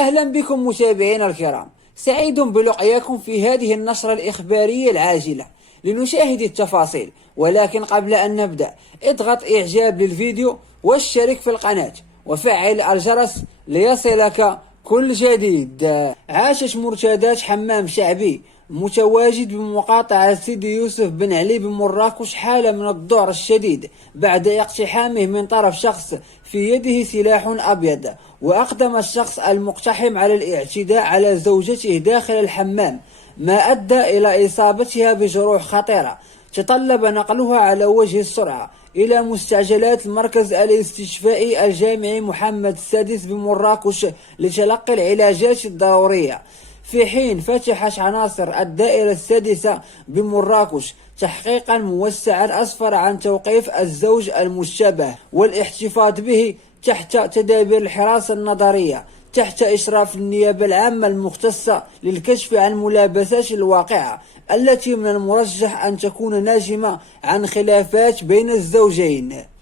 أهلا بكم متابعينا الكرام، سعيد بلقياكم في هذه النشرة الإخبارية العاجلة لنشاهد التفاصيل. ولكن قبل أن نبدأ اضغط إعجاب للفيديو واشترك في القناة وفعل الجرس ليصلك كل جديد. عاشت مرتادات حمام شعبي متواجد بمقاطعة سيدي يوسف بن علي بمراكش حالة من الذعر الشديد بعد اقتحامه من طرف شخص في يده سلاح أبيض، وأقدم الشخص المقتحم على الاعتداء على زوجته داخل الحمام، ما أدى إلى إصابتها بجروح خطيرة تطلب نقلها على وجه السرعة إلى مستعجلات المركز الاستشفائي الجامعي محمد السادس بمراكش لتلقي العلاجات الضرورية. في حين فتحت عناصر الدائرة السادسة بمراكش تحقيقا موسعا أسفر عن توقيف الزوج المشتبه والاحتفاظ به تحت تدابير الحراسة النظرية تحت إشراف النيابة العامة المختصة للكشف عن ملابسات الواقعة التي من المرجح أن تكون ناجمة عن خلافات بين الزوجين.